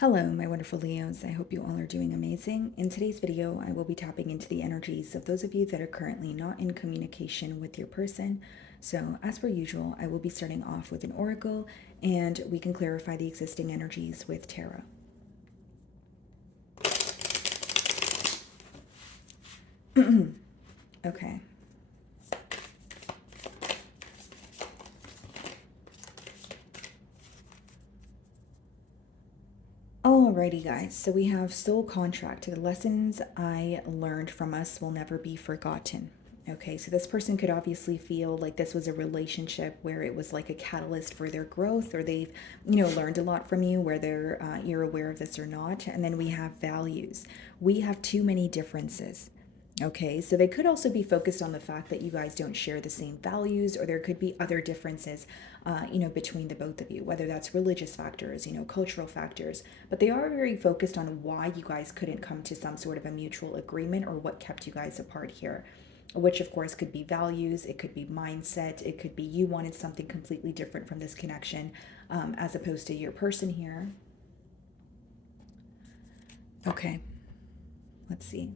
Hello, my wonderful Leos. I hope you all are doing amazing. In today's video, I will be tapping into the energies of those of you that are currently not in communication with your person. So, as per usual, I will be starting off with an oracle and we can clarify the existing energies with tarot. Okay. Alrighty, guys. So we have soul contract. The lessons I learned from us will never be forgotten. Okay, so this person could obviously feel like this was a relationship where it was like a catalyst for their growth, or they've, learned a lot from you, whether you're aware of this or not. And then we have values. We have too many differences. Okay, so they could also be focused on the fact that you guys don't share the same values, or there could be other differences, between the both of you, whether that's religious factors, cultural factors. But they are very focused on why you guys couldn't come to some sort of a mutual agreement or what kept you guys apart here. Which, of course, could be values, it could be mindset, it could be you wanted something completely different from this connection, as opposed to your person here. Okay, let's see.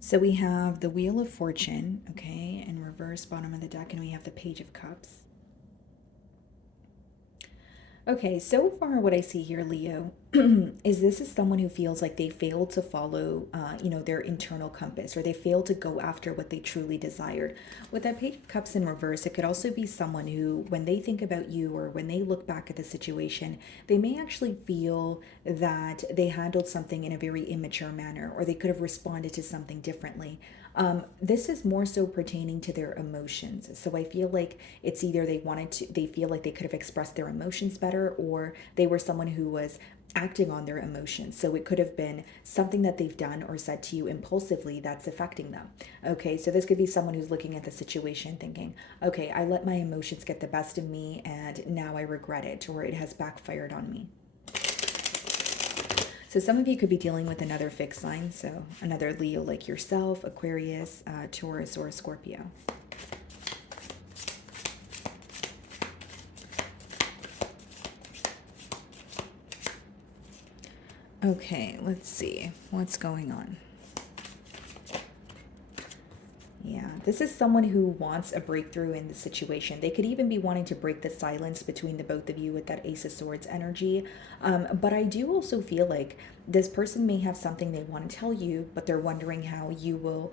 So we have the Wheel of Fortune, okay, in reverse bottom of the deck, and we have the Page of Cups. Okay, so far what I see here, Leo, is this is someone who feels like they failed to follow, their internal compass, or they failed to go after what they truly desired. With that Page of Cups in reverse, it could also be someone who, when they think about you or when they look back at the situation, they may actually feel that they handled something in a very immature manner, or they could have responded to something differently. This is more so pertaining to their emotions. So I feel like it's either they feel like they could have expressed their emotions better, or they were someone who was acting on their emotions. So it could have been something that they've done or said to you impulsively that's affecting them. Okay, so this could be someone who's looking at the situation thinking, okay, I let my emotions get the best of me and now I regret it, or it has backfired on me. So some of you could be dealing with another fixed sign, so another Leo like yourself, Aquarius, Taurus, or Scorpio. Okay, let's see what's going on. Yeah, this is someone who wants a breakthrough in the situation. They could even be wanting to break the silence between the both of you with that Ace of Swords energy. But I do also feel like this person may have something they want to tell you, but they're wondering how you will,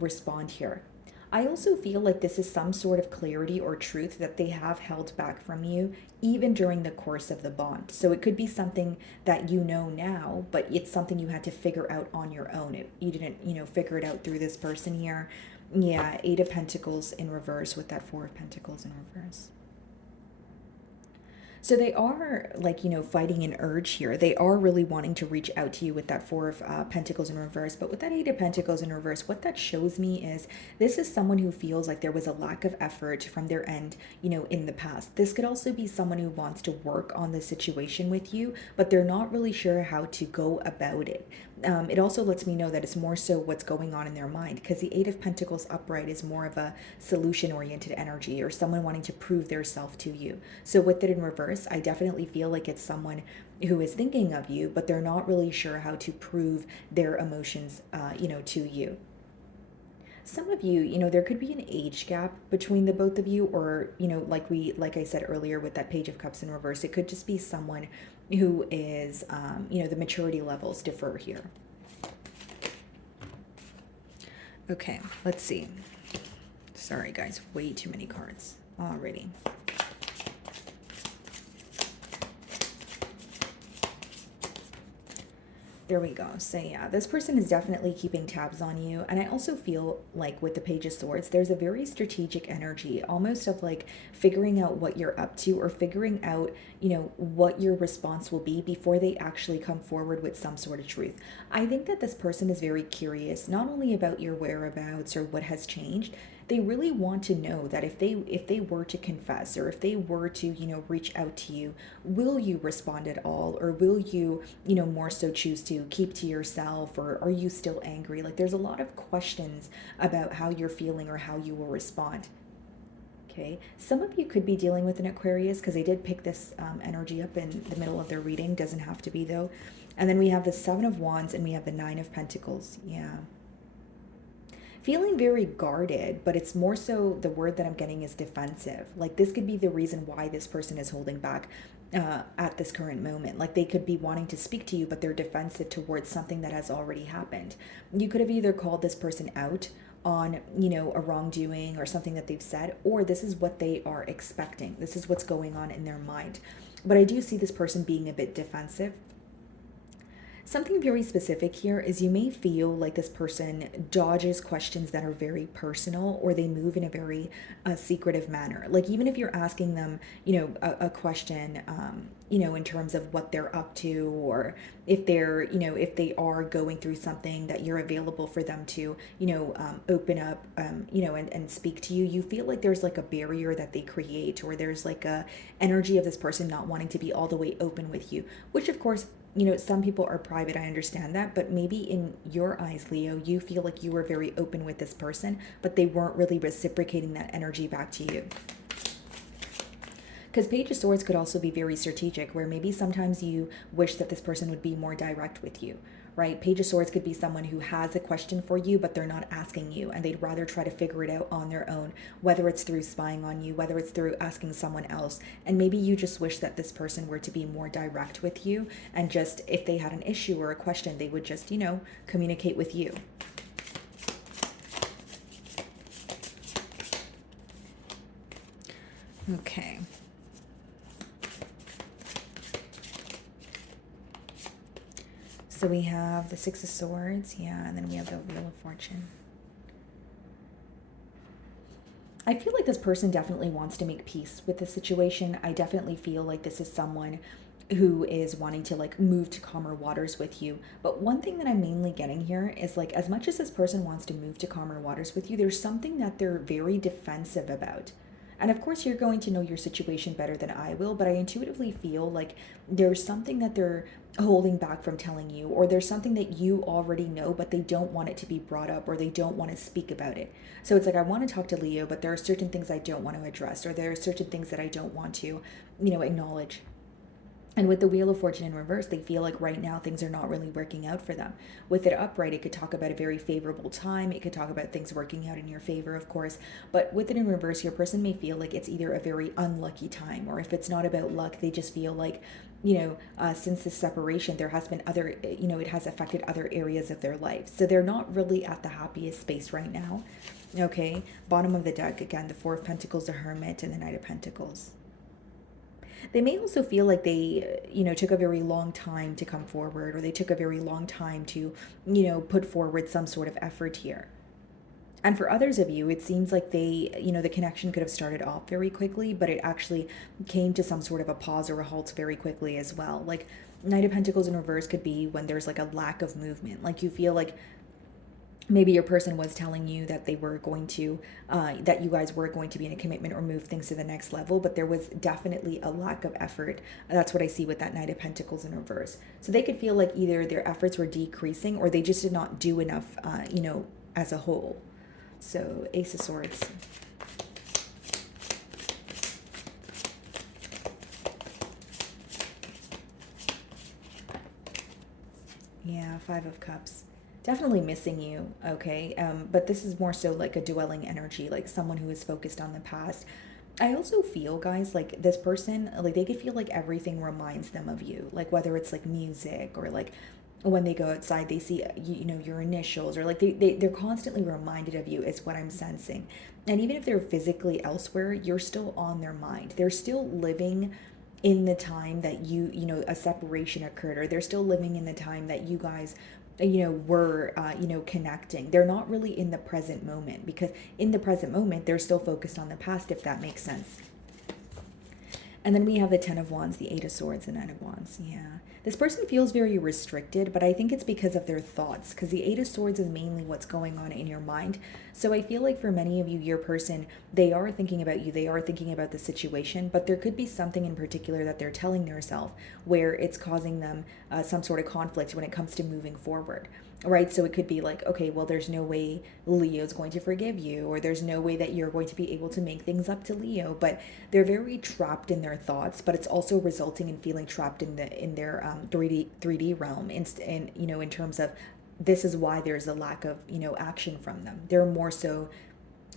respond here. I also feel like this is some sort of clarity or truth that they have held back from you, even during the course of the bond. So it could be something that you know now, but it's something you had to figure out on your own. You didn't, figure it out through this person here. Yeah, Eight of Pentacles in reverse with that Four of Pentacles in reverse. So they are like, fighting an urge here. They are really wanting to reach out to you with that Four of Pentacles in reverse. But with that Eight of Pentacles in reverse, what that shows me is this is someone who feels like there was a lack of effort from their end, in the past. This could also be someone who wants to work on the situation with you, but they're not really sure how to go about it. It also lets me know that it's more so what's going on in their mind, because the Eight of Pentacles upright is more of a solution oriented energy, or someone wanting to prove their self to you. So with it in reverse, I definitely feel like it's someone who is thinking of you, but they're not really sure how to prove their emotions, to you. Some of you, there could be an age gap between the both of you, or, like I said earlier with that Page of Cups in reverse, it could just be someone who is, the maturity levels differ here. Okay, let's see. Sorry, guys, way too many cards already. There we go. So yeah, this person is definitely keeping tabs on you. And I also feel like with the Page of Swords, there's a very strategic energy, almost of like figuring out what you're up to, or figuring out, what your response will be before they actually come forward with some sort of truth. I think that this person is very curious, not only about your whereabouts or what has changed. They really want to know that if they were to confess, or if they were to, reach out to you, will you respond at all, or will you, more so choose to keep to yourself, or are you still angry? Like there's a lot of questions about how you're feeling or how you will respond. Okay, some of you could be dealing with an Aquarius because they did pick this energy up in the middle of their reading. Doesn't have to be though. And then we have the Seven of Wands and we have the Nine of Pentacles. Yeah. Feeling very guarded, but it's more so the word that I'm getting is defensive. Like this could be the reason why this person is holding back at this current moment. Like they could be wanting to speak to you, but they're defensive towards something that has already happened. You could have either called this person out on, you know, a wrongdoing or something that they've said, or this is what they are expecting. This is what's going on in their mind. But I do see this person being a bit defensive. Something very specific here is you may feel like this person dodges questions that are very personal, or they move in a very secretive manner. Like even if you're asking them, you know, a question, you know, in terms of what they're up to, or if they're, you know, if they are going through something that you're available for them to, you know, open up, you know, and speak to you, you feel like there's like a barrier that they create, or there's like a energy of this person not wanting to be all the way open with you, which of course, you know, some people are private, I understand that, but maybe in your eyes, Leo, you feel like you were very open with this person, but they weren't really reciprocating that energy back to you. Because Page of Swords could also be very strategic, where maybe sometimes you wish that this person would be more direct with you, right? Page of Swords could be someone who has a question for you, but they're not asking you, and they'd rather try to figure it out on their own, whether it's through spying on you, whether it's through asking someone else. And maybe you just wish that this person were to be more direct with you, and just if they had an issue or a question, they would just, you know, communicate with you. Okay. So we have the Six of Swords, yeah, and then we have the Wheel of Fortune. I feel like this person definitely wants to make peace with the situation. I definitely feel like this is someone who is wanting to like move to calmer waters with you. But one thing that I'm mainly getting here is like, as much as this person wants to move to calmer waters with you, there's something that they're very defensive about. And of course, you're going to know your situation better than I will, but I intuitively feel like there's something that they're holding back from telling you, or there's something that you already know, but they don't want it to be brought up, or they don't want to speak about it. So it's like, I want to talk to Leo, but there are certain things I don't want to address, or there are certain things that I don't want to, you know, acknowledge. And with the Wheel of Fortune in reverse, they feel like right now things are not really working out for them. With it upright, it could talk about a very favorable time. It could talk about things working out in your favor, of course. But with it in reverse, your person may feel like it's either a very unlucky time, or if it's not about luck, they just feel like, you know, since this separation, there has been other, you know, it has affected other areas of their life. So they're not really at the happiest space right now. Okay, bottom of the deck, again, the Four of Pentacles, the Hermit, and the Knight of Pentacles. They may also feel like they, you know, took a very long time to come forward, or they took a very long time to, you know, put forward some sort of effort here. And for others of you, it seems like they, you know, the connection could have started off very quickly, but it actually came to some sort of a pause or a halt very quickly as well. Like Knight of Pentacles in reverse could be when there's like a lack of movement. Like you feel like maybe your person was telling you that they were going to that you guys were going to be in a commitment or move things to the next level, but there was definitely a lack of effort. That's what I see with that Knight of Pentacles in reverse. So they could feel like either their efforts were decreasing, or they just did not do enough, you know, as a whole. So Ace of Swords. Yeah, Five of Cups. Definitely missing you, okay? But this is more so like a dwelling energy, like someone who is focused on the past. I also feel, guys, like this person, like they could feel like everything reminds them of you, like whether it's like music, or like when they go outside, they see, you know, your initials, or like they're constantly reminded of you, is what I'm sensing. And even if they're physically elsewhere, you're still on their mind. They're still living in the time that you know, a separation occurred, or they're still living in the time that you guys, you know, were, you know, connecting. They're not really in the present moment, because in the present moment, they're still focused on the past, if that makes sense. And then we have the Ten of Wands, the Eight of Swords, the Nine of Wands. Yeah. This person feels very restricted, but I think it's because of their thoughts, because the Eight of Swords is mainly what's going on in your mind. So I feel like for many of you, your person, they are thinking about you, they are thinking about the situation, but there could be something in particular that they're telling themselves where it's causing them some sort of conflict when it comes to moving forward. right? So it could be like, okay, well, there's no way Leo's going to forgive you, or there's no way that you're going to be able to make things up to Leo. But they're very trapped in their thoughts, but it's also resulting in feeling trapped in their 3D realm, in in terms of this is why there's a lack of action from them. They're more so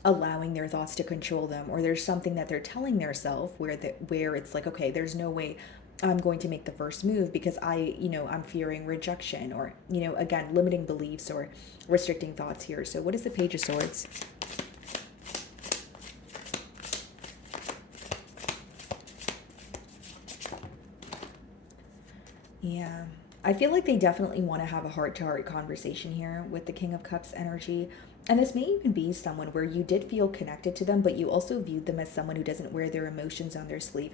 allowing their thoughts to control them, or there's something that they're telling themselves where it's like, okay, there's no way I'm going to make the first move because I'm fearing rejection, or again, limiting beliefs or restricting thoughts here. So what is the Page of Swords? Yeah. I feel like they definitely want to have a heart to heart conversation here with the King of Cups energy. And this may even be someone where you did feel connected to them, but you also viewed them as someone who doesn't wear their emotions on their sleeve.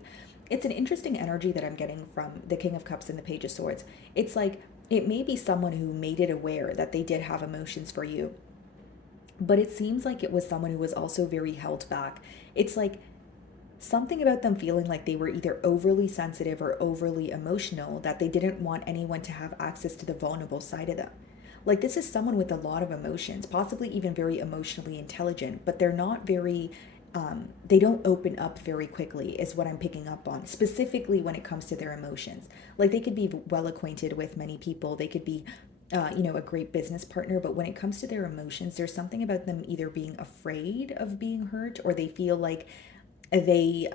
It's an interesting energy that I'm getting from the King of Cups and the Page of Swords. It's like it may be someone who made it aware that they did have emotions for you, but it seems like it was someone who was also very held back. It's like something about them feeling like they were either overly sensitive or overly emotional, that they didn't want anyone to have access to the vulnerable side of them. Like, this is someone with a lot of emotions, possibly even very emotionally intelligent, but they're not very, they don't open up very quickly, is what I'm picking up on, specifically when it comes to their emotions. Like, they could be well acquainted with many people, they could be a great business partner, but when it comes to their emotions, there's something about them either being afraid of being hurt, or they feel like they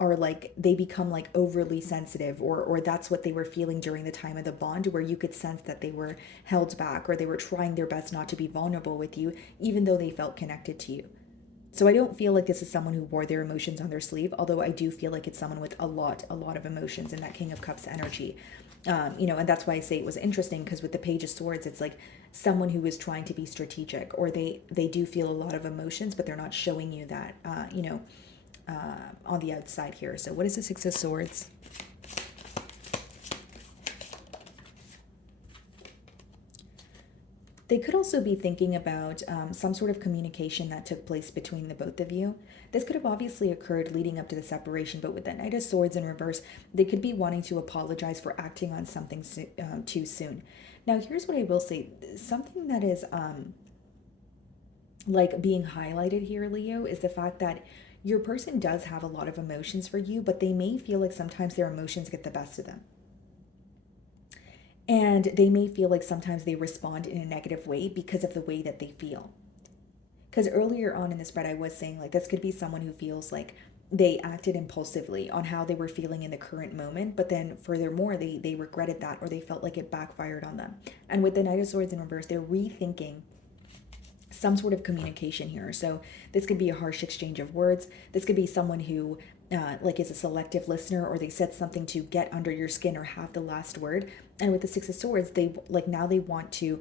are like they become like overly sensitive, or that's what they were feeling during the time of the bond, where you could sense that they were held back, or they were trying their best not to be vulnerable with you even though they felt connected to you. So I don't feel like this is someone who wore their emotions on their sleeve, although I do feel like it's someone with a lot of emotions in that King of Cups energy. And that's why I say it was interesting, because with the Page of Swords, it's like someone who is trying to be strategic, or they do feel a lot of emotions, but they're not showing you that, on the outside here. So what is the Six of Swords? They could also be thinking about some sort of communication that took place between the both of you. This could have obviously occurred leading up to the separation, but with the Knight of Swords in reverse, they could be wanting to apologize for acting on something too soon. Now, here's what I will say. Something that is like being highlighted here, Leo, is the fact that your person does have a lot of emotions for you, but they may feel like sometimes their emotions get the best of them. And they may feel like sometimes they respond in a negative way because of the way that they feel. Because earlier on in the spread, I was saying like this could be someone who feels like they acted impulsively on how they were feeling in the current moment, but then furthermore, they regretted that, or they felt like it backfired on them. And with the Knight of Swords in reverse, they're rethinking some sort of communication here. So this could be a harsh exchange of words. This could be someone who like is a selective listener, or they said something to get under your skin or have the last word. And with the Six of Swords, they like now they want to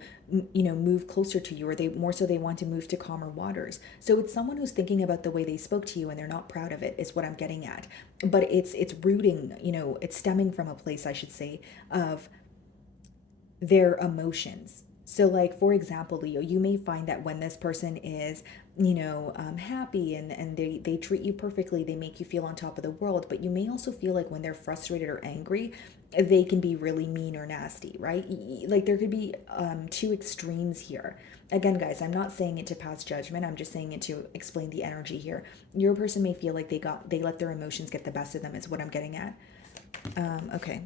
move closer to you, or they want to move to calmer waters. So it's someone who's thinking about the way they spoke to you and they're not proud of it, is what I'm getting at. But it's rooting, it's stemming from a place, I should say, of their emotions. So, like, for example, Leo, you may find that when this person is, happy, and they treat you perfectly, they make you feel on top of the world, but you may also feel like when they're frustrated or angry, they can be really mean or nasty, right? Like, there could be two extremes here. Again, guys, I'm not saying it to pass judgment. I'm just saying it to explain the energy here. Your person may feel like they let their emotions get the best of them, is what I'm getting at. Okay.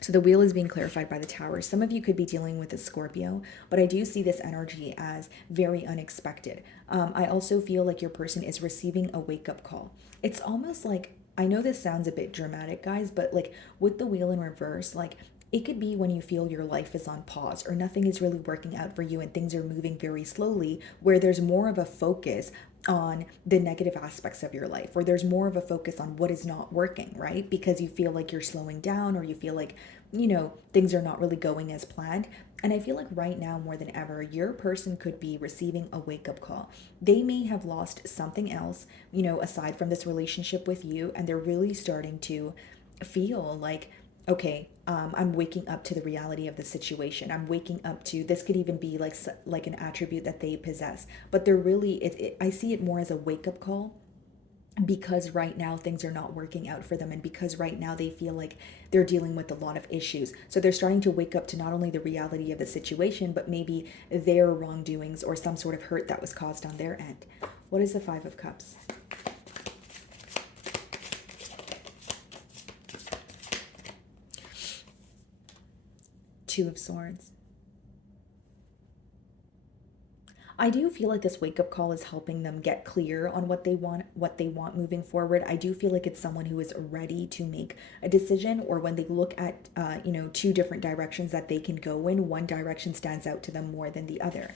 So the wheel is being clarified by the Tower. Some of you could be dealing with a Scorpio, but I do see this energy as very unexpected. I also feel like your person is receiving a wake-up call. It's almost like, I know this sounds a bit dramatic, guys, but like with the wheel in reverse, like it could be when you feel your life is on pause, or nothing is really working out for you and things are moving very slowly, where there's more of a focus on the negative aspects of your life, or there's more of a focus on what is not working, right? Because you feel like you're slowing down, or you feel like, things are not really going as planned. And I feel like right now, more than ever, your person could be receiving a wake up call. They may have lost something else, aside from this relationship with you, and they're really starting to feel like, okay, I'm waking up to the reality of the situation. I'm waking up to, this could even be like an attribute that they possess, but they're really, I see it more as a wake up call because right now things are not working out for them, and because right now they feel like they're dealing with a lot of issues. So they're starting to wake up to not only the reality of the situation, but maybe their wrongdoings or some sort of hurt that was caused on their end. What is the Five of Cups? Two of Swords. I do feel like this wake up call is helping them get clear on what they want moving forward. I do feel like it's someone who is ready to make a decision, or when they look at, two different directions that they can go in, one direction stands out to them more than the other,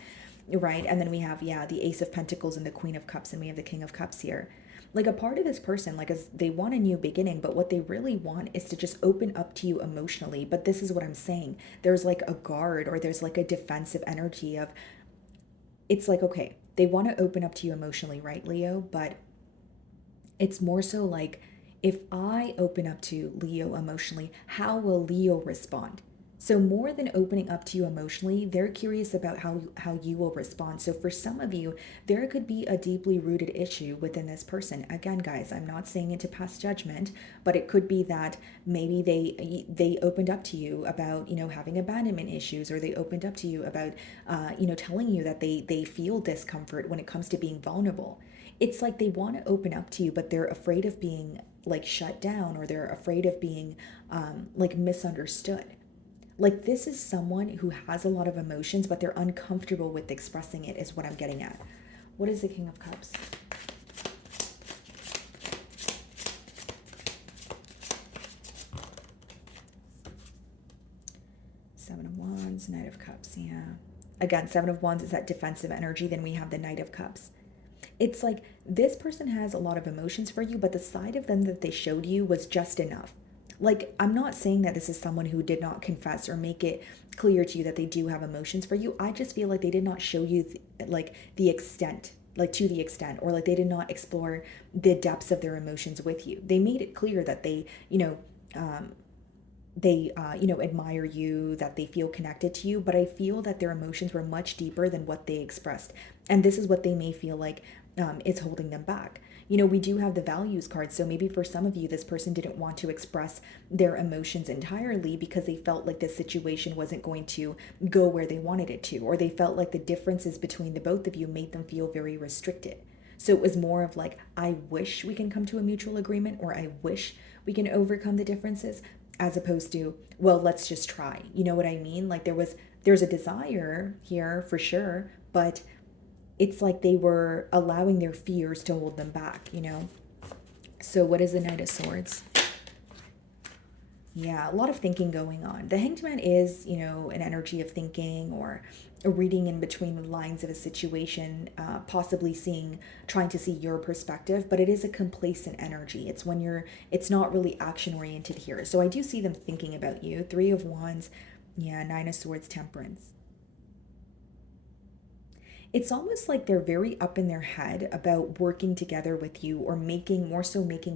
right? And then we have, yeah, the Ace of Pentacles and the Queen of Cups, and we have the King of Cups here. Like, a part of this person, like, as they want a new beginning, but what they really want is to just open up to you emotionally. But this is what I'm saying. There's like a guard, or there's like a defensive energy of, it's like, okay, they want to open up to you emotionally, right, Leo? But it's more so like, if I open up to Leo emotionally, how will Leo respond? So more than opening up to you emotionally, they're curious about how you will respond. So for some of you, there could be a deeply rooted issue within this person. Again, guys, I'm not saying it to pass judgment, but it could be that maybe they opened up to you about, having abandonment issues, or they opened up to you about, telling you that they feel discomfort when it comes to being vulnerable. It's like they want to open up to you, but they're afraid of being like shut down, or they're afraid of being like misunderstood. Like, this is someone who has a lot of emotions, but they're uncomfortable with expressing it, is what I'm getting at. What is the King of Cups? Seven of Wands, Knight of Cups, yeah. Again, Seven of Wands is that defensive energy. Then we have the Knight of Cups. It's like this person has a lot of emotions for you, but the side of them that they showed you was just enough. Like, I'm not saying that this is someone who did not confess or make it clear to you that they do have emotions for you. I just feel like they did not show you like the extent, like to the extent, or like they did not explore the depths of their emotions with you. They made it clear that they admire you, that they feel connected to you, but I feel that their emotions were much deeper than what they expressed. And this is what they may feel like is holding them back. We do have the values card. So maybe for some of you, this person didn't want to express their emotions entirely because they felt like the situation wasn't going to go where they wanted it to, or they felt like the differences between the both of you made them feel very restricted. So it was more of like, I wish we can come to a mutual agreement, or I wish we can overcome the differences, as opposed to, well, let's just try. You know what I mean? Like, there's a desire here for sure, but it's like they were allowing their fears to hold them back. So what is the Knight of Swords? Yeah, a lot of thinking going on. The Hanged Man is, an energy of thinking, or a reading in between the lines of a situation, possibly trying to see your perspective, but it is a complacent energy. It's not really action oriented here. So I do see them thinking about you. Three of Wands, yeah, Nine of Swords, Temperance. It's almost like they're very up in their head about working together with you, or making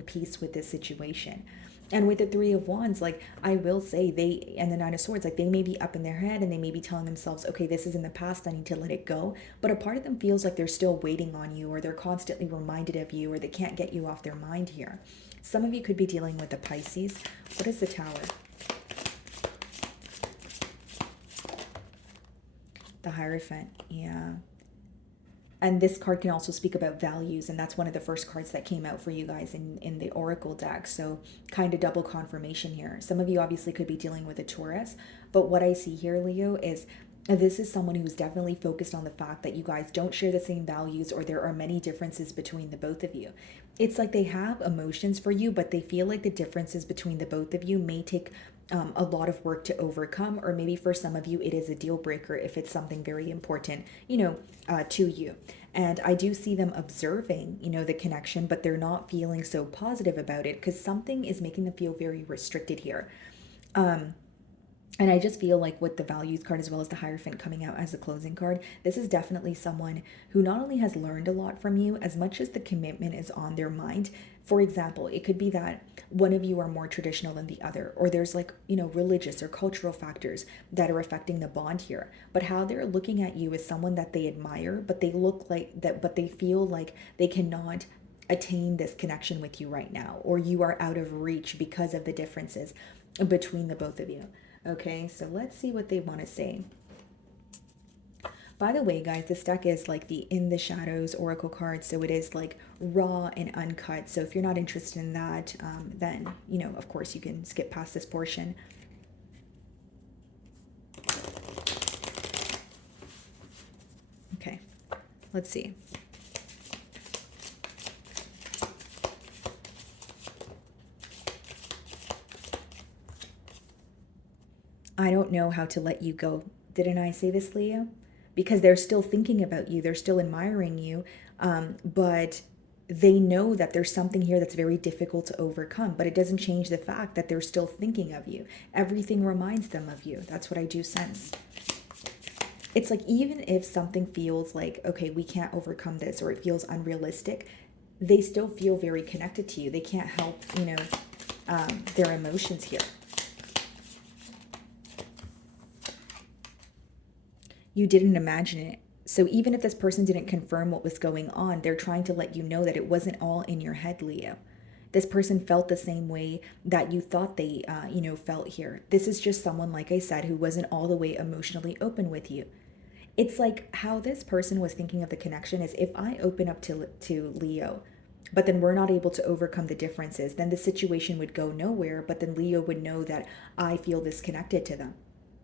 peace with this situation. And with the Three of Wands, like, I will say, and the Nine of Swords, like, they may be up in their head and they may be telling themselves, okay, this is in the past, I need to let it go. But a part of them feels like they're still waiting on you, or they're constantly reminded of you, or they can't get you off their mind here. Some of you could be dealing with a Pisces. What is the Tower? The Hierophant, yeah. And this card can also speak about values, and that's one of the first cards that came out for you guys in the Oracle deck. So kind of double confirmation here. Some of you obviously could be dealing with a Taurus, but what I see here, Leo, is this is someone who's definitely focused on the fact that you guys don't share the same values, or there are many differences between the both of you. It's like they have emotions for you, but they feel like the differences between the both of you may take a lot of work to overcome, or maybe for some of you, it is a deal breaker if it's something very important, to you. And I do see them observing, the connection, but they're not feeling so positive about it because something is making them feel very restricted here. And I just feel like with the values card, as well as the Hierophant coming out as a closing card, this is definitely someone who not only has learned a lot from you, as much as the commitment is on their mind. For example, it could be that one of you are more traditional than the other, or there's like, religious or cultural factors that are affecting the bond here. But how they're looking at you as someone that they admire, but they look like that, but they feel like they cannot attain this connection with you right now, or you are out of reach because of the differences between the both of you. Okay, so let's see what they want to say. By the way, guys, this deck is like the In the Shadows Oracle card, so it is like raw and uncut. So if you're not interested in that, then, you know, of course, you can skip past this portion. Okay, let's see. I don't know how to let you go. Didn't I say this, Leo? Because they're still thinking about you, they're still admiring you, but they know that there's something here that's very difficult to overcome, but it doesn't change the fact that they're still thinking of you. Everything reminds them of you. That's what I do sense. It's like, even if something feels like, okay, we can't overcome this, or it feels unrealistic, they still feel very connected to you. They can't help, you know, their emotions here. You didn't imagine it. So even if this person didn't confirm what was going on, they're trying to let you know that it wasn't all in your head, Leo. This person felt the same way that you thought they, felt here. This is just someone, like I said, who wasn't all the way emotionally open with you. It's like how this person was thinking of the connection is, if I open up to Leo, but then we're not able to overcome the differences, then the situation would go nowhere, but then Leo would know that I feel disconnected to them.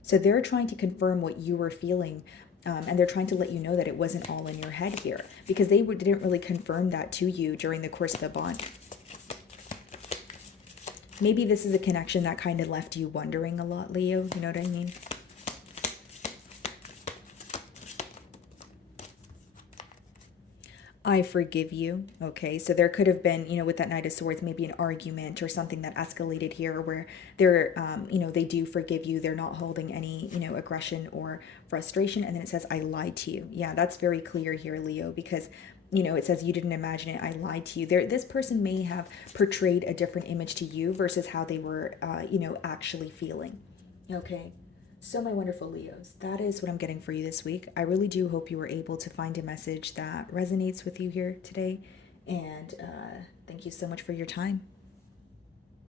So they're trying to confirm what you were feeling, and they're trying to let you know that it wasn't all in your head here, because they didn't really confirm that to you during the course of the bond. Maybe this is a connection that kind of left you wondering a lot, Leo. You know what I mean? I forgive you. Okay, so there could have been, with that Knight of Swords, maybe an argument or something that escalated here, where they're, they do forgive you. They're not holding any, aggression or frustration. And then it says, I lied to you. Yeah, that's very clear here, Leo, because, it says you didn't imagine it. I lied to you. This person may have portrayed a different image to you versus how they were, actually feeling. Okay. So, my wonderful Leos, that is what I'm getting for you this week. I really do hope you were able to find a message that resonates with you here today. And thank you so much for your time.